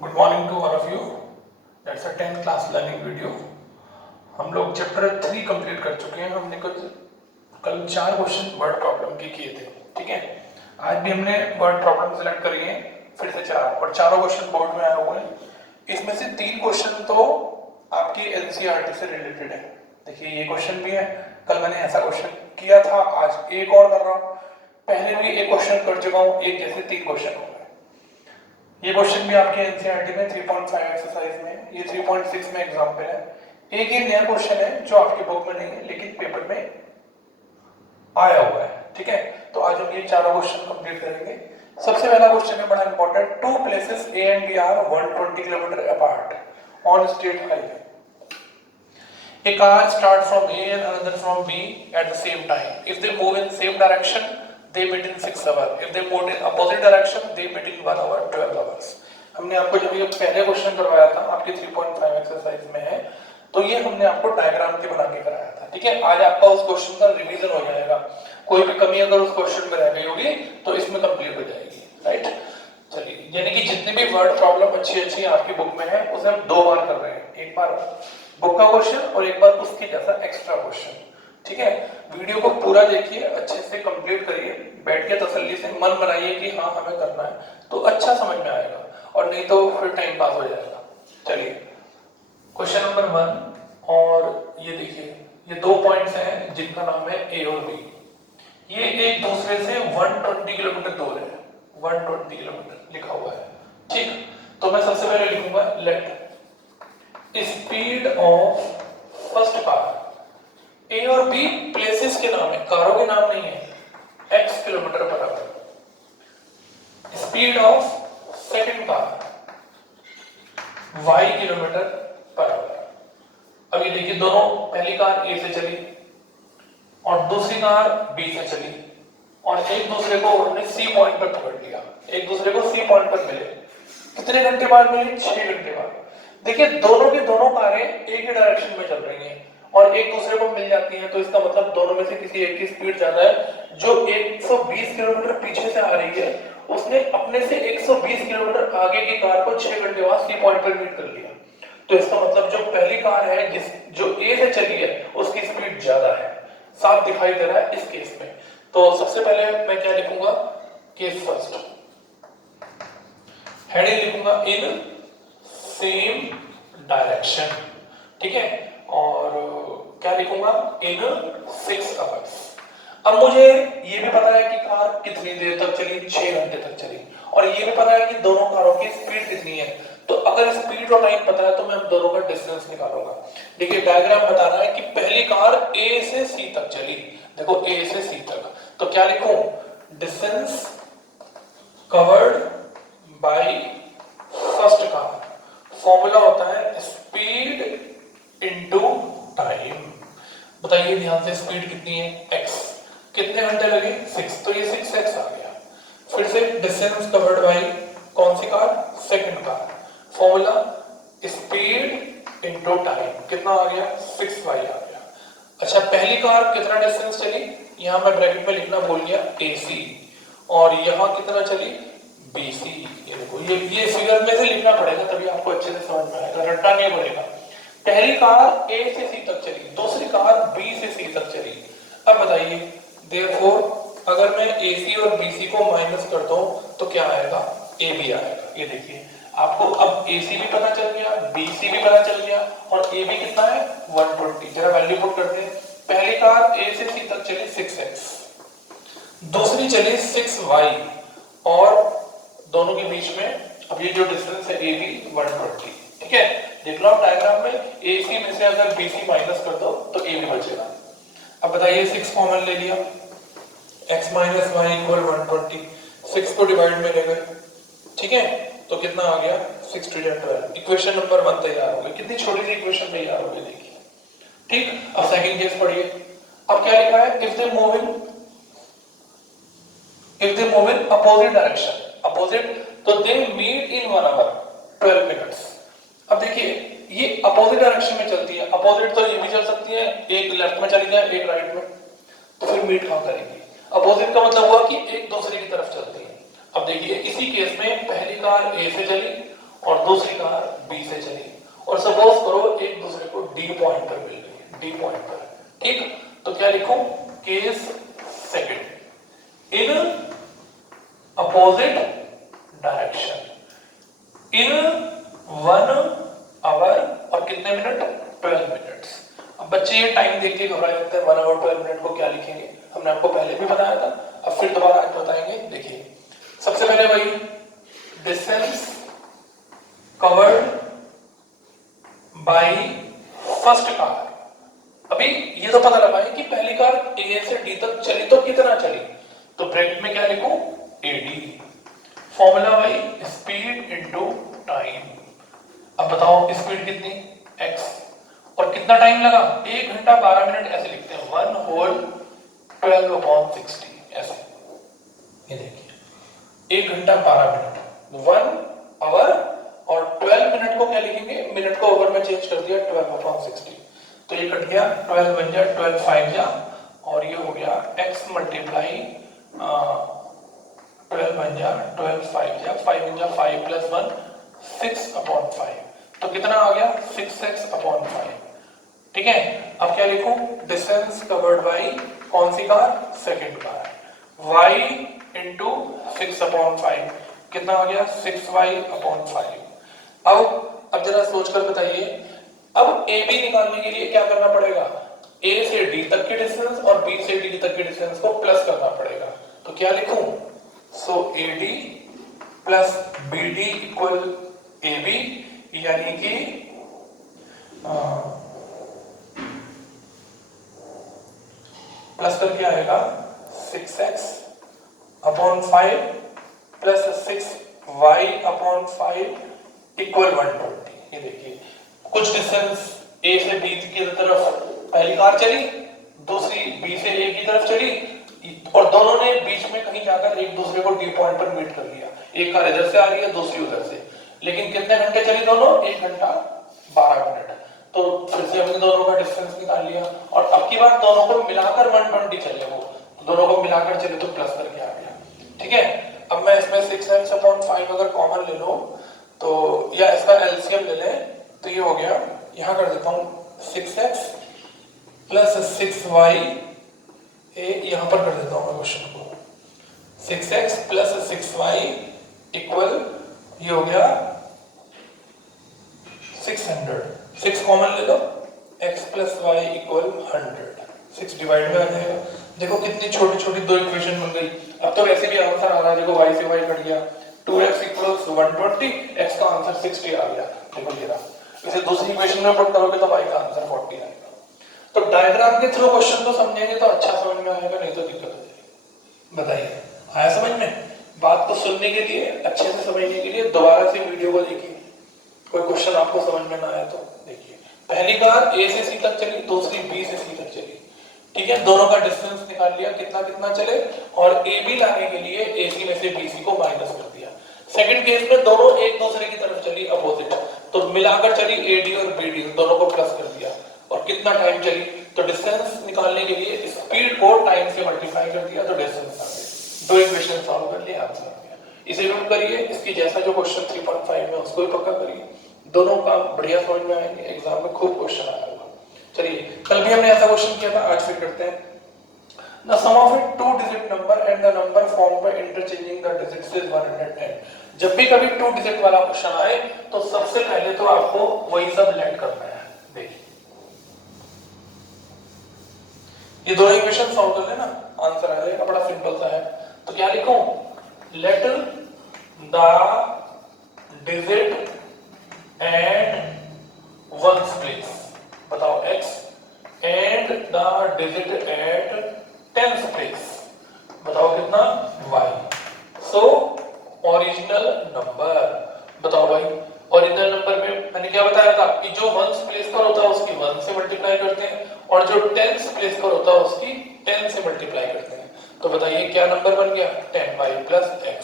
Good morning to all of you. That's a 10th class learning video. हम लोग chapter 3 complete कर चुके हैं। हमने कल 4 क्वेश्चन वर्ड प्रॉब्लम के किए थे, ठीक है। आज भी हमने वर्ड प्रॉब्लम सेलेक्ट करी है, फिर से 4, और चारों क्वेश्चन बोर्ड में आए हुए हैं। इसमें से 3 क्वेश्चन तो आपकी एनसीईआरटी से रिलेटेड है। देखिए ये क्वेश्चन भी है, कल मैंने ऐसा क्वेश्चन किया था, आज एक और कर रहा हूँ। पहले भी एक क्वेश्चन कर चुका हूँ, एक जैसे 3 क्वेश्चन हो गए। ये क्वेश्चन भी आपके एनसीईआरटी में 3.5 एक्सरसाइज में, ये 3.6 में एग्जाम्पल है। एक ही नया क्वेश्चन है जो आपकी बुक में नहीं है लेकिन पेपर में आया हुआ है, ठीक है। तो आज हम ये चारों क्वेश्चन कंप्लीट करेंगे। सबसे पहला क्वेश्चन है बड़ा important. 2 places A and B are 120 kilometre apart on state highway. A car starts from A and another from B at the same time. If they move in same direction, they meet in 6 hours. If they move in opposite direction, they meet in 1 hour 12 hours. हमने आपको जब ये पहले question करवाया था, आपके 3.5 exercise में है, तो ये हमने आपको डायग्राम के बना के कराया था, ठीक है। आज आपका उस क्वेश्चन का रिवीजन हो जाएगा। कोई भी कमी अगर उस क्वेश्चन में रह गई होगी तो इसमें कंप्लीट हो जाएगी, राइट। चलिए, यानी कि जितने भी वर्ड प्रॉब्लम अच्छी आपकी बुक में है उसे हम 2 बार कर रहे हैं। एक बार बुक का क्वेश्चन और एक बार उसके जैसा एक्स्ट्रा क्वेश्चन, ठीक है। वीडियो को पूरा देखिए, अच्छे से कंप्लीट करिए, बैठ के तसल्ली से मन बनाइए कि हाँ हमें करना है, तो अच्छा समझ में आएगा, और नहीं तो फिर टाइम पास हो जाएगा। चलिए क्वेश्चन नंबर 1, और ये देखिए ये 2 पॉइंट्स हैं जिनका नाम है ए और बी। ये एक दूसरे से 120 किलोमीटर दूर है, 120 किलोमीटर लिखा हुआ है, ठीक। तो मैं सबसे पहले लिखूंगा let speed of first car. A और बी प्लेसेस के नाम है, कारों के नाम नहीं है। x kilometre per hour. Speed of second car y kilometre per hour. अब ये देखिए दोनों, पहली कार ए से चली और दूसरी कार बी से चली, और एक दूसरे को उन्होंने सी पॉइंट पर पकड़ लिया। एक दूसरे को सी पॉइंट पर मिले, कितने घंटे बाद मिले? 6 घंटे बाद। देखिए दोनों की दोनों कारें एक ही डायरेक्शन में चल रही हैं और एक दूसरे को मिल जाती हैं, तो इसका मतलब दोनों में से किसी एक की स्पीड ज्यादा है। जो 120 किलोमीटर पीछे से आ रही है उसने अपने से 120 किलोमीटर आगे की कार को 6 घंटे बाद सी पॉइंट पर मीट कर लिया। तो इसका मतलब जो पहली कार है जो ए से चली है उसकी स्पीड ज्यादा है। साफ दिखाई दे रहा है इस केस में। तो सबसे पहले मैं क्या लिखूंगा? Case first. हेडिंग लिखूंगा इन सेम डायरेक्शन, ठीक है। और क्या लिखूंगा? इन 6 आवर्स। अब मुझे ये भी पता है कि कार कितनी देर तक चली, 6 घंटे तक चली, और ये भी पता है कि दोनों कारों की स्पीड कितनी है। तो अगर स्पीड और टाइम पता है तो मैं दोनों का डिस्टेंस निकालूंगा। देखिए डायग्राम बता रहा है कि पहली कार ए से सी तक चली। देखो ए से सी तक, तो क्या लिखूं? Distance covered by first car. Formula होता है स्पीड इनटू टाइम। बताइए ध्यान से, स्पीड कितनी है? x। कितने घंटे लगे? 6, तो ये 6x आ गया। फिर से डिस्टेंस कवर्ड बाय कौन सी car? Second car. Formula speed into time, कितना आ गया? 6y आ गया। अच्छा, पहली कार कितना डिस्टेंस चली? यहां मैं ब्रैकेट में लिखना भूल गया, AC, और यहां कितना चली? BC। ये देखो, ये फिगर में से लिखना पड़ेगा तभी आपको अच्छे से समझ में आएगा, रट्टा नहीं पड़ेगा। पहली कार A से C तक चली, दूसरी कार B से C तक चली। अब बताइए, देयरफॉर अगर मैं AC और BC को माइनस कर दूं तो क्या आएगा? AB आएगा। ये देखिए आपको अब AC भी पता चल गया, BC भी पता चल गया, और AB कितना है? 120। जरा वैल्यू पुट करते हैं। पहली कार A से C तक चली 6x, दूसरी चली 6y, और दोनों के बीच में अब ये जो डिस्टेंस है AB 120, ठीक है। देख लो डायग्राम में, AC में से अगर BC माइनस कर दो तो AB बचेगा। अब बताइए 6 कॉमन ले लिया, x माइनस वाई इक्वल 120, 6 को डिवाइड में ले गए, ठीक है। तो कितना आ गया? 6 2 12। इक्वेशन नंबर 1 तैयार हो गई। कितनी छोटी सी इक्वेशन तैयार हो गई, देखिए, ठीक। अब सेकंड केस पढ़िए। अब क्या लिखा है? If they move in opposite direction, opposite, तो they meet in 1 hour 12 minutes. अब देखिए ये अपोजिट डायरेक्शन में चलती है, अपोजिट तो ये भी चल सकती है, एक लेफ्ट में चली जाए एक राइट में, तो फिर मीट कहां करेंगे? अपोजिट का मतलब हुआ कि एक दूसरे की तरफ चलती है। अब देखिए इसी केस में पहली कार ए से चली और दूसरी कार बी से चली, और सपोज करो एक दूसरे को डी पॉइंट पर मिल गई, डी पॉइंट पर, ठीक। तो क्या लिखूं, case second, in opposite direction in 1 hour और कितने मिनट, 12 मिनट्स। अब बच्चे ये टाइम देख के घबरा जाते हैं, 1 आवर 12 मिनट को क्या लिखेंगे, हमने आपको पहले भी बताया था, अब फिर दोबारा आज बताएंगे। देखिए सबसे पहले भाई distance covered by first car. अभी ये तो पता लगा है कि पहली कार ए से डी तक चली तो कितना चली, तो ब्रैकेट में क्या लिखूं, एडी। फॉर्मूला भाई स्पीड इनटू टाइम। अब बताओ स्पीड कितनी, x, और कितना टाइम लगा, 1 घंटा 12 मिनट, ऐसे लिखते हैं 1 होल 12/60 ऐसे। ये देखिए 1 घंटा 12 मिनट, 1 आवर, और 12 मिनट को क्या लिखेंगे, मिनट को ओवर में चेंज कर दिया 12/60, तो ये कट गया, 12 बन गया 12 5 जा, और ये हो गया x मल्टीप्लाई 12 बन जा 12 5 जा 5 बन जा 5 प्लस 1 6/5, तो कितना आ गया 6x/5, ठीक है। अब क्या लिखूं, डिस्टेंस कवर्ड बाय कौन सी car, second car, y into 6/5 कितना आ गया 6y/5। अब जरा सोचकर बताइए, अब ए बी निकालने के लिए क्या करना पड़ेगा, ए से डी तक के डिस्टेंस और बी से डी तक के डिस्टेंस को प्लस करना पड़ेगा, तो क्या लिखूं, so A D plus B D equal A B, यानी कि प्लस करके आएगा 6x/5 प्लस 6y/5 इक्वल 120। ये देखिए कुछ डिस्टेंस ए से बी की तरफ पहली कार चली, दूसरी बी से ए की तरफ चली, और दोनों ने बीच में कहीं जाकर एक दूसरे को डी पॉइंट पर मीट कर लिया। एक कार इधर से आ रही है, दूसरी उधर से, लेकिन कितने घंटे चली दोनों, 1 घंटा 12 मिनट। तो फिर से हमने दोनों का डिस्टेंस निकाल लिया, और अब की बार दोनों को मिलाकर 120 चले, वो दोनों को मिलाकर चले तो प्लस करके आ गया, ठीक है। अब मैं इसमें 6x/5 अगर कॉमन ले लो तो, या इसका एलसीएम ले लें, तो ये हो गया, यहां कर देता हूं 6x प्लस 6y, यहां पर कर देता हूं मैं क्वेश्चन को, 6x प्लस 6y इक्वल, ये हो गया 600, 6 कॉमन ले लो, x plus y equal 100, 6 divide में आ जाएगा। देखो कितनी छोटी छोटी दो इक्वेशन बन गई। अब तो वैसे भी आंसर आ रहा है, देखो y से y कट गया, 2x इक्वल्स 120, x का आंसर 60 आ गया, देखो ये रहा। इसे दूसरी इक्वेशन में पुट करोगे तो y का आंसर 40 आएगा। तो डायग्राम के थ्रू क्वेश्चन को समझेंगे तो अच्छा समझ में आएगा, नहीं तो दिक्कत हो जाएगी। बताइए आया समझ में? बात को सुनने के लिए, अच्छे से समझने के लिए दोबारा से वीडियो को देखिए, कोई क्वेश्चन आपको समझ में ना आए तो देखिए। पहली कार ए से सी तक चली, दूसरी बी से सी तक चली, ठीक है, दोनों का डिस्टेंस निकाल लिया कितना कितना चले, और ए बी लाने के लिए ए सी में से बी सी को माइनस कर दिया। सेकंड केस में दोनों एक दूसरे की तरफ चली अपोजिट, तो मिलाकर चली ए डी और बी डी, दोनों को प्लस कर दिया, और कितना टाइम चली, तो डिस्टेंस निकालने के लिए स्पीड को टाइम से मल्टीप्लाई कर दिया, तो डिस्टेंस आ गया। दो इक्वेशन सॉल्व कर लिए, आंसर आ गया। इसे नोट करिए, इसकी जैसा जो क्वेश्चन 3.5 में उसको भी पक्का करिए, दोनों का बढ़िया समझ में आएंगे, एग्जाम में खूब क्वेश्चन आएगा। चलिए कल भी हमने ऐसा क्वेश्चन किया था, आज फिर करते हैं। The sum of a 2-digit number and the number formed by interchanging the digits is 110। जब भी कभी 2 डिजिट वाला क्वेश्चन आए तो सबसे पहले तो आपको वही सब लेट करना है। देखिए ये दोनों इक्वेशन सॉल्व कर लेना, आंसर आ जाएगा, बड़ा सिंपल सा है। तो क्या लिखूं, let the digit at ones place, बताओ x, and the digit at tenth place, बताओ कितना y। सो ओरिजिनल नंबर, बताओ भाई ओरिजिनल नंबर में मैंने क्या बताया था कि जो वंस प्लेस पर होता है उसकी 1 से मल्टीप्लाई करते हैं, और जो टेंथ प्लेस पर होता है उसकी 10 से मल्टीप्लाई करते हैं। तो बताइए क्या नंबर बन गया, 10y प्लस x,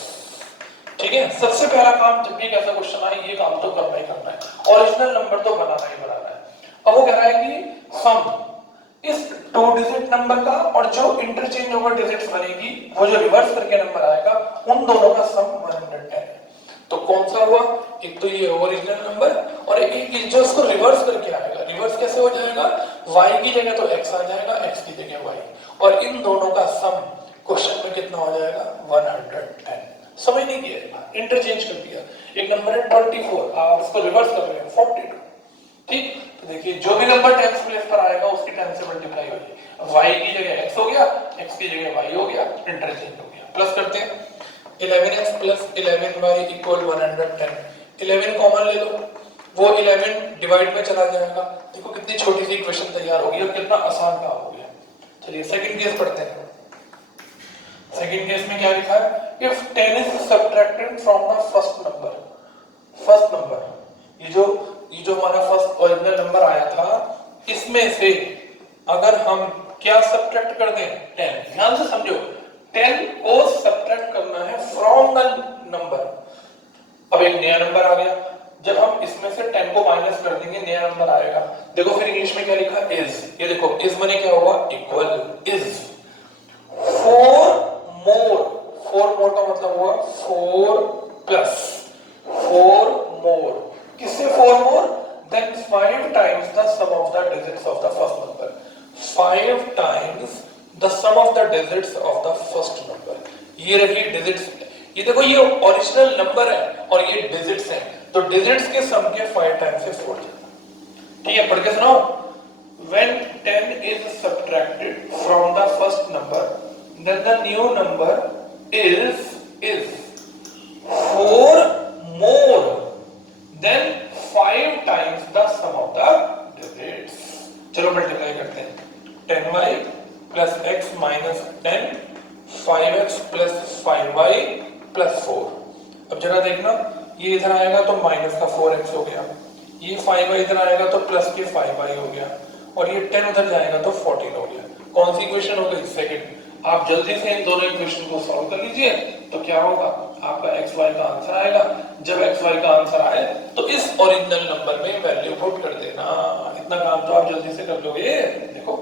ठीक है। सबसे पहला काम जब भी एक ऐसा क्वेश्चन आए, ये काम तो करना ही करना है, ओरिजिनल नंबर तो बनाना ही बनाना है। अब वो कह रहा है कि सम इस 2 डिजिट नंबर का और जो इंटरचेंज ओवर डिजिट्स बनेगी, वो जो रिवर्स करके नंबर आएगा, उन दोनों का सम 110 है। तो कौन सा हुआ, एक तो ये ओरिजिनल नंबर और एक जो इसको रिवर्स करके आएगा। रिवर्स कैसे हो जाएगा, y की जगह तो x आ जाएगा, x की जगह y, और इन दोनों का सम क्वेश्चन में कितना हो जाएगा 110। समझ नहीं किया, इंटरचेंज कर दिया। एक नंबर है 24, आप इसको रिवर्स कर रहे हैं 42। ठीक, तो देखिए जो भी नंबर टेंस प्लेस पर आएगा उसकी 10 से मल्टीप्लाई हो जाएगी। y की जगह x हो गया, x की जगह y हो गया, इंटरचेंज हो गया। प्लस करते हैं 11x plus 11y equal 110। 11 common ले लो, वो 11 डिवाइड में चला जाएगा। देखो कितनी छोटी सी इक्वेशन तैयार होगी और कितना आसान काम हो गया। चलिए सेकंड केस पढ़ते हैं। सेकंड केस में क्या लिखा है, if 10 is subtracted from the first number. First number, ये जो हमारा फर्स्ट ओरिजिनल नंबर आया था, इसमें से अगर हम क्या सब्ट्रैक्ट कर दें 10, ध्यान से समझो, 10 को सब्ट्रैक्ट करना है फ्रॉम द नंबर। अब एक नया नंबर आ गया, जब हम इसमें से 10 को माइनस कर देंगे नया नंबर आएगा। देखो फिर इंग्लिश में क्या लिखा, इज। ये देखो इज माने क्या हुआ, इक्वल। इज 4 मोर, 4 मोर का मतलब हुआ 4 प्लस 4 मोर। किससे 4 more, then 5 times the sum of the digits of the first number. 5 times the sum of the digits of the first number. ये रही डिजिट्स। ये देखो ये ओरिजिनल नंबर है और ये डिजिट्स हैं, तो डिजिट्स के सम के 5 टाइम्स से 4। ठीक है, पढ़ के सुनाओ। When 10 is subtracted from the first number, then the new number is 4 more than 5 times the sum of the digits. चलो मल्टीप्लाई करते हैं। 10y plus x minus 10, 5x plus 5y plus 4। अब जरा देखना, ये इधर आएगा तो माइनस का 4x हो गया, ये 5y इधर आएगा तो प्लस के 5y हो गया, और ये 10 उधर जाएगा तो 14 हो गया। कौन सी इक्वेशन हो गई, सेकंड। आप जल्दी से इन दोनों इक्वेशन को सॉल्व कर लीजिए, तो क्या होगा, आपका x y का आंसर आएगा। जब x y का आंसर आए तो इस ओरिजिनल नंबर में वैल्यू पुट कर देना। इतना काम तो आप जल्दी से कर लोगे। देखो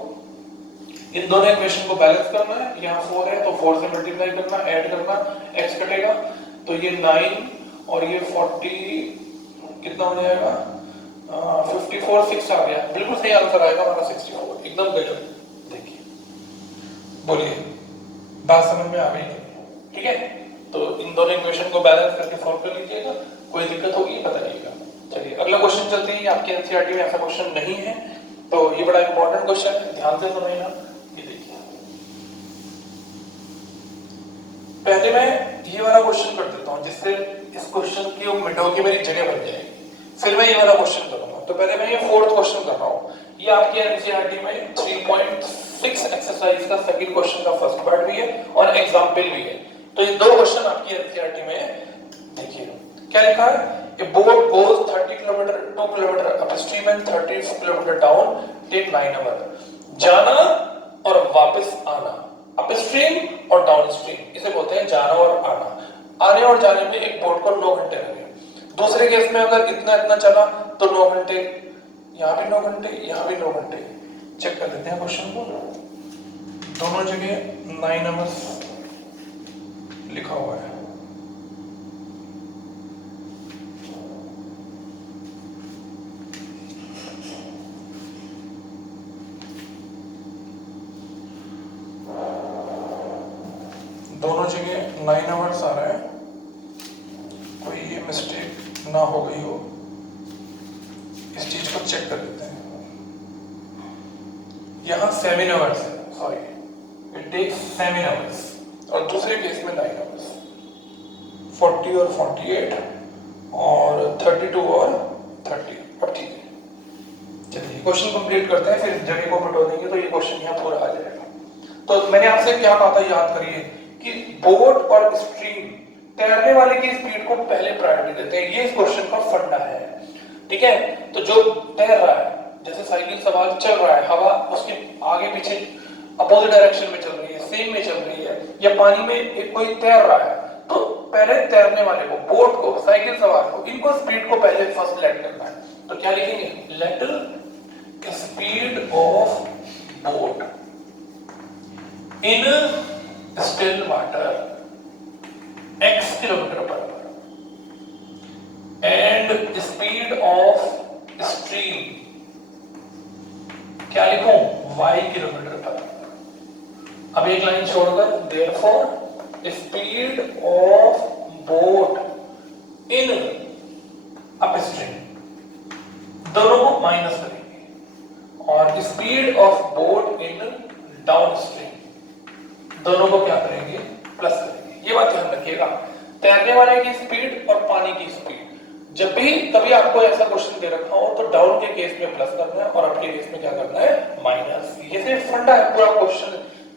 इन दोनों इक्वेशन को बैलेंस करना है, यहाँ 4 है तो 4 से मल्टीप्लाई करना, ऐड करना, x कटेगा तो ये 9 और ये 40 कितना हो जाएगा, 54 6 आ गया। बिल्कुल सही आंसर आएगा हमारा 64, एकदम गलत। देखिए बोलिए, बात समझ में आ गई? ठीक है, तो इन दोनों इक्वेशन को बैलेंस करके सॉल्व कर लीजिएगा, कोई दिक्कत होगी बताइएगा। चलिए अगला क्वेश्चन चलते हैं। आपके एनसीईआरटी में ऐसा क्वेश्चन नहीं है, तो ये बड़ा इंपॉर्टेंट क्वेश्चन है, ध्यान से समझना। ये देखिए, पहले मैं ये वाला क्वेश्चन कर देता हूँ जिससे इस क्वेश्चन की मिडो की मेरी जगह बन जाएगी, फिर मैं ये वाला क्वेश्चन करूंगा। तो पहले मैं ये फोर्थ क्वेश्चन कर रहा हूँ। ये आपके एनसीईआरटी में 3.6 एक्सरसाइज का सेकंड क्वेश्चन का फर्स्ट पार्ट भी है और एग्जांपल भी है। तो ये दो क्वेश्चन आपकी एनसीईआरटी में देखिए क्या लिखा है, a boat goes 30 kilometre 2 kilometre upstream and 30 kilometre down, take 9 hour. जाना और वापस आना, अपस्ट्रीम और डाउनस्ट्रीम, इसे बोलते हैं जाना और आना। आने और जाने में एक बोट को 9 घंटे लगे। दूसरे केस में अगर इतना इतना चला तो 9 घंटे, यहाँ भी 9 घंटे, यहाँ भी 9 घंटे। चेक कर लेते हैं क्वेश्चन को, दोनों जगह 9 आवर्स लिखा हुआ है। दोनों जगह 9 आवर्स आ रहा है, कोई ये मिस्टेक ना हो गई हो, इस चीज को चेक कर लेते हैं। यहाँ 7 आवर्स है, सॉरी इट टेक्स 7 आवर्स, और दूसरे केस में 9 आवर्स। 40 और 48 और 32 और 30। अब ठीक है, चलिए क्वेश्चन कंप्लीट करते हैं, फिर जगह को मिटा देंगे तो ये क्वेश्चन यहाँ पूरा आ जाएगा। तो मैंने आपसे क्या कहा था, याद करिए कि बोट और स्ट्रीम, तैरने वाले की स्पीड को पहले प्रायोरिटी देते हैं। ये इस क्वेश्चन का फंडा है, ठीक है। तो जो तैर रहा है, जैसे साइकिल सवार चल रहा है, हवा उसके आगे पीछे अपोजिट डायरेक्शन में चल रही है, सेम में चल रही है, या पानी में एक कोई तैर रहा है, तो पहले तैरने वाले को, बोट को, साइकिल सवार को, इनको स्पीड को पहले फर्स्ट लेट करना है। तो क्या लिखेंगे, late speed of boat in still water x kilometre per hour, and speed of stream क्या लिखूं, y किलोमीटर पर। अब एक लाइन छोड़कर therefore speed of boat in upstream, दोनों को माइनस करेंगे, और speed of boat in downstream दोनों को क्या करेंगे, प्लस करेंगे। ये बात ध्यान रखिएगा, तैरने वाले की स्पीड और पानी की स्पीड, जब भी कभी आपको ऐसा क्वेश्चन दे रखा हो तो डाउन के केस में प्लस करना है और अप के केस में क्या करना है, माइनस। ये सिर्फ फंडा है पूरा क्वेश्चन।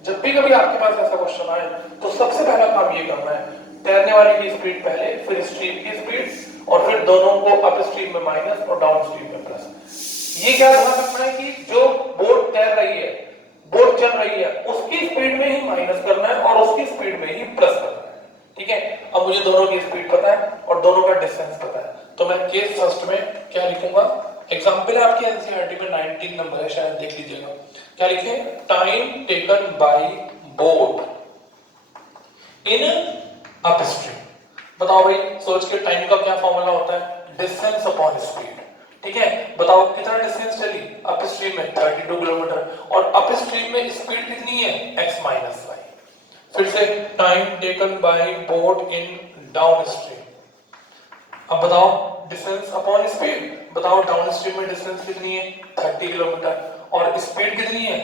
जब भी कभी आपके पास ऐसा क्वेश्चन आए तो सबसे पहला काम ये करना है, तैरने वाले की स्पीड पहले, फिर स्ट्रीम की स्पीड, और फिर दोनों को अप स्ट्रीम में माइनस और डाउन स्ट्रीम में प्लस। ये क्या ध्यान रखना है कि जो बोट तैर रही है, बोट चल रही है, उसकी स्पीड में ही माइनस करना है और उसकी स्पीड में ही प्लस करना है। ठीक है, अब मुझे दोनों की स्पीड पता है और दोनों का डिस्टेंस पता है, तो मैं केस फर्स्ट में क्या लिखूंगा, एग्जांपल है आपके एनसीईआरटी में 19 नंबर है, शायद देख लीजिएगा। क्या लिखे, time taken by boat in upstream. बताओ भाई, सोच के, टाइम का क्या फॉर्मूला होता है, डिस्टेंस अपॉन स्पीड। ठीक है, बताओ कितना डिस्टेंस चली अपस्ट्रीम में, 32 किलोमीटर, और अपस्ट्रीम में स्पीड कितनी है, x माइनस वाई। फिर से time taken by boat in downstream. अब बताओ डिस्टेंस अपॉन स्पीड, बताओ डाउनस्ट्रीम में डिस्टेंस कितनी है, 30 किलोमीटर, और स्पीड कितनी है,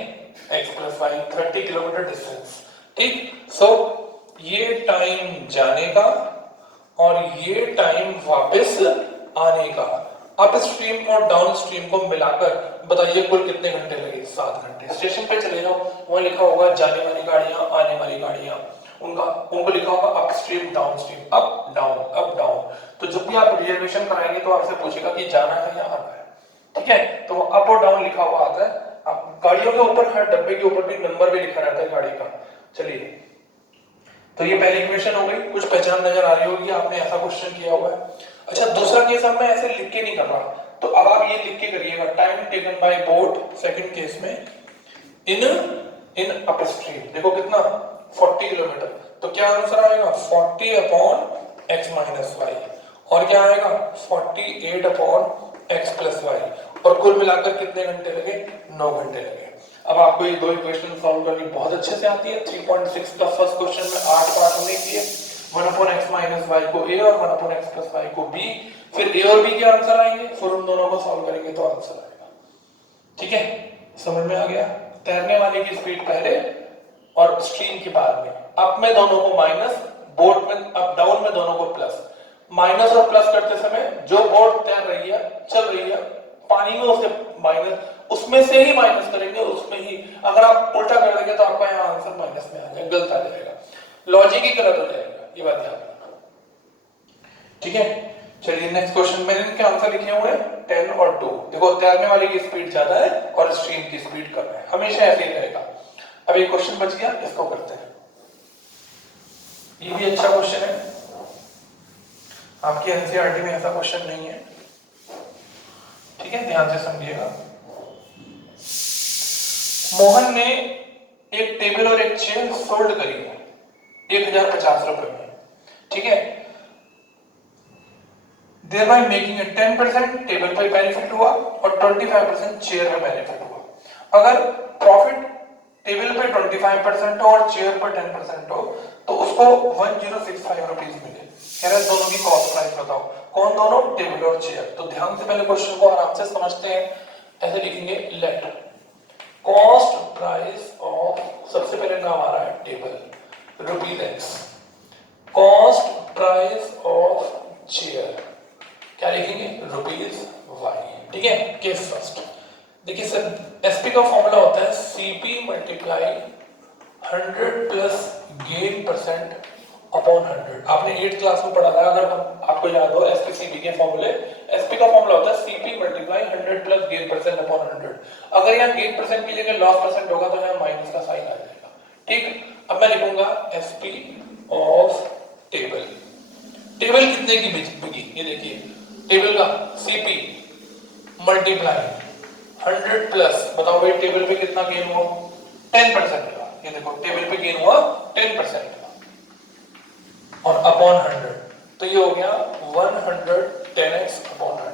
x plus Y, 30 kilometre distance. ठीक, सो ये टाइम जाने का और ये टाइम वापस आने का, अप स्ट्रीम और डाउन स्ट्रीम को मिलाकर बताइए कुल कितने घंटे लगे, 7 घंटे। स्टेशन पे चले जाओ, वहां लिखा होगा जाने वाली गाड़ियां, आने वाली गाड़ियां, उनको लिखा होगा up stream down stream, up down up down. तो जब भी आप रिजर्वेशन कराएंगे तो आपसे पूछेगा कि जाना है या आना है। ठीक है, तो वो अप और डाउन लिखा हुआ आता है। अब गाड़ियों के ऊपर, हर डब्बे के ऊपर भी नंबर भी लिखा रहता है गाड़ी का। चलिए, तो ये पहली इक्वेशन हो गई, कुछ पहचान नजर आ रही होगी, आपने ऐसा क्वेश्चन किया हुआ है। अच्छा, दूसरा केस अब मैं ऐसे लिख के नहीं कर रहा, तो अब आप ये लिख के करिएगा, time taken by boat second case में इन अपस्ट्रीम, देखो कितना, 40 किलोमीटर, तो क्या आंसर आएगा, 40 अपॉन x माइनस वाई, और क्या आएगा 48 अपॉन x प्लस वाई, और कुल मिलाकर कितने घंटे लगे, 9 घंटे लगे। अब आपको ये दो इक्वेशन सॉल्व करनी बहुत अच्छे से आती है। 3.6 का फर्स्ट क्वेश्चन में 8 पार्ट हमने किए, 1 अपॉन x माइनस वाई को a और 1 अपॉन x प्लस वाई को b, फिर a और b के आंसर आएंगे, फिर उन दोनों को सॉल्व करेंगे तो आंसर आएगा। ठीक है, समझ में आ गया, तैरने वाले की स्पीड पहले और स्ट्रीम के बाद में, अप में दोनों को माइनस, बोट में अप डाउन में दोनों को प्लस। माइनस और प्लस करते समय जो बोट तैर रही है, चल रही है पानी में, उसे माइनस, उसमें से ही माइनस करेंगे, उसमें ही। अगर आप उल्टा कर देंगे तो आपका यहाँ आंसर माइनस में आ जाएगा, गलत आ जाएगा, लॉजिक ही गलत हो जाएगा, ये बात ध्यान रखना। ठीक है, चलिए नेक्स्ट क्वेश्चन में इनके आंसर लिखे हुए हैं 10 और 2। देखो, तैरने वाले की स्पीड ज्यादा है और स्ट्रीम की स्पीड कम है, हमेशा ऐसे ही रहेगा। अब एक क्वेश्चन बच गया, इसको करते हैं। ये भी अच्छा क्वेश्चन है, आपकी एनसीईआरटी में ऐसा क्वेश्चन नहीं है। ठीक है, ध्यान से समझिएगा। मोहन ने एक टेबल और एक चेयर सोल्ड करी है 1050 रुपए में। ठीक है, thereby making a 10% टेबल पे बेनिफिट हुआ और 25% चेयर पे बेनिफिट हुआ। अगर प्रॉफिट टेबल पे 25% हो और चेयर पर 10% हो तो उसको 1065 रुपीज मिले। कह रहे दोनों की कॉस्ट प्राइस बताओ, कौन दोनों, टेबल और चेयर। तो ध्यान से पहले क्वेश्चन को आराम से समझते हैं। ऐसे लिखेंगे, लेट कॉस्ट प्राइस ऑफ, सबसे पहले नाम आ रहा है table, rupees x, cost price of chair क्या लिखेंगे, रुपीज y। ठीक है, केस फर्स्ट। देखिए सर, एसपी का फॉर्मूला होता है CP multiply 100 plus gain percent upon 100। आपने 8th क्लास में पढ़ा था, अगर आपको याद हो एसपीसीबी के फॉर्मूले। एसपी का फॉर्मूला होता है CP multiply 100 plus gain percent upon 100। अगर यहाँ गेन परसेंट की जगह लॉस परसेंट होगा तो यहाँ माइनस का साइन आ जाएगा। ठीक, अब मैं लिखूंगा एसपी ऑफ टेबल। टेबल कितने की बिकी, ये देखिए, टेबल का सीपी मल्टीप्लाई 100 प्लस, बताओ भाई टेबल पे कितना गेन हुआ, 10% का। ये देखो, टेबल पे गेन हुआ 10% का, और अपॉन 100, तो ये हो गया 100 10x अपॉन 100।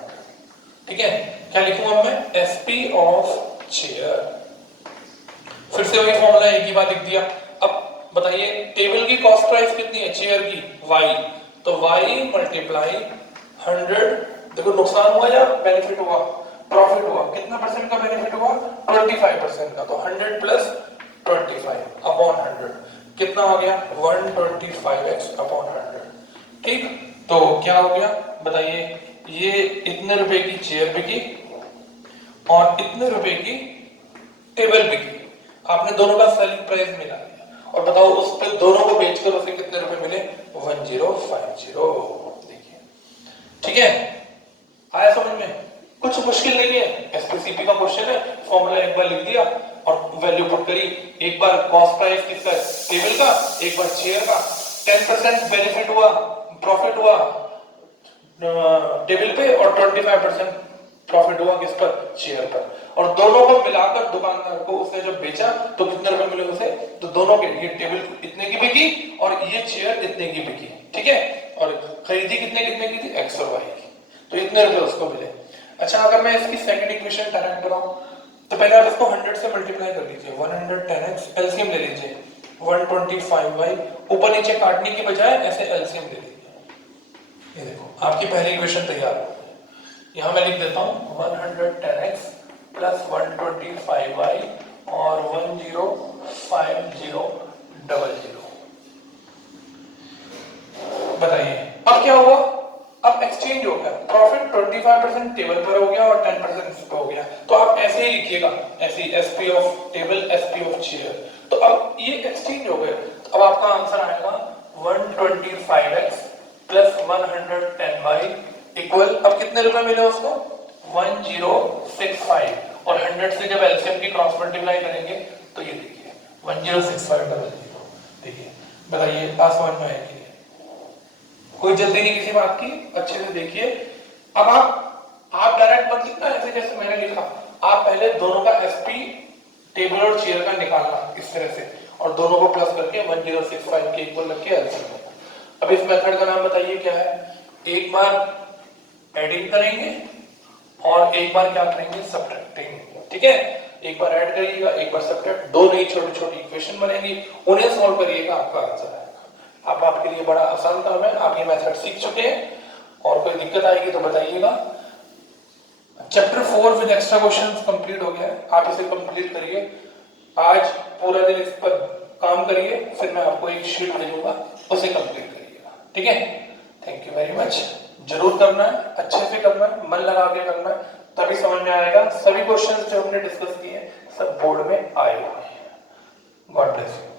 ठीक है, क्या लिखूंगा मैं? SP of chair. फिर से वही फॉर्मूला, एक ही बात लिख दिया। अब बताइए टेबल की कॉस्ट प्राइस कितनी है चेयर की? y, तो y मल्टीप्लाई 100। देखो नुकसान हुआ या बेनिफिट हुआ? प्रॉफिट हुआ। कितना परसेंट का बेनिफिट हुआ? 25% का। तो 100 प्लस 25 अपॉन 100 कितना हो गया? 125x upon 100। ठीक, तो क्या हो गया बताइए? ये इतने रुपए की चेयर बिकी और इतने रुपए की टेबल बिकी। आपने दोनों का सेलिंग प्राइस मिला दिया और बताओ उस पे दोनों को बेचकर उसे कितने रुपए मिले? 1050। देखिए, ठीक है, आया समझ में? कुछ मुश्किल नहीं है, एसपीसीपी का क्वेश्चन है, फॉर्मूला एक बार लिख दिया और वैल्यू पुट करी। एक बार कॉस्ट प्राइस किसका? टेबल का, एक बार चेयर का। 10% बेनिफिट हुआ, प्रॉफिट हुआ टेबल पे और 25% प्रॉफिट हुआ किस पर? चेयर पर। और दोनों को मिलाकर दुकानदार को उसने जब बेचा तो कितने रुपए मिले उसे? तो दोनों के, ये टेबल इतने की बिकी और ये चेयर इतने की बिकी। ठीक है, और खरीदी कितने कितने की थी? x और y की, तो इतने रुपए उसको मिले। अच्छा, अगर मैं इसकी सेकंड इक्वेशन डायरेक्ट बनाऊं तो पहले आप इसको 100 से मल्टीप्लाई कर लीजिए। 110x एलसीएम ले लीजिए, 125y ऊपर नीचे काटने की बजाय ऐसे एलसीएम ले लीजिए। ये देखो आपकी पहली इक्वेशन तैयार हो गई। यहां मैं लिख देता हूं 110x प्लस 125y और 105000। बताइए अब क्या हुआ? अब एक्सचेंज हो गया, प्रॉफिट 25% टेबल पर हो गया और 10% इस पे हो गया। तो आप ऐसे ही लिखिएगा, ऐसे ही SP of table, SP of chair. तो अब ये एक्सचेंज हो गए, तो अब आपका आंसर आएगा 125x प्लस 110y इक्वल, अब कितने रुपए मिले उसको? 1065। और 100 से जब एलसीएम की क्रॉस मल्टीप्लाई करेंगे तो ये देखिए 106500। देखिए, बताइए बात समझ में आएगी? कोई जल्दी नहीं किसी बात की, अच्छे से देखिए। अब आप डायरेक्ट मत लिखना ऐसे जैसे मैंने लिखा। आप पहले दोनों का एसपी टेबल और चेयर का निकालना इस तरह से और दोनों को प्लस करके 1065 के इक्वल रख के एलसीएम। अब इस मेथड का नाम बताइए क्या है? एक बार एडिंग करेंगे और एक बार क्या करेंगे? सब्ट्रैक्टिंग। ठीक है, एक बार ऐड करिएगा, एक बार सब्ट्रैक्ट, दो नई छोटी छोटी इक्वेशन बनेंगी, उन्हें सॉल्व करिएगा, आपका आंसर आएगा। अब आपके लिए बड़ा आसान काम है, आप ये मेथड सीख चुके हैं और कोई दिक्कत आएगी तो बताइएगा। Chapter 4 with extra questions complete हो गया है, आप इसे कंप्लीट करिए। आज पूरा दिन इस पर काम करिए, फिर मैं आपको एक शीट भेजूंगा, उसे कंप्लीट करिएगा। ठीक है, थैंक यू वेरी मच। जरूर करना है, अच्छे से करना है, मन लगा के करना है, तभी समझ में आएगा। सभी क्वेश्चंस जो हमने डिस्कस किए सब बोर्ड में आए हुए हैं। God bless you.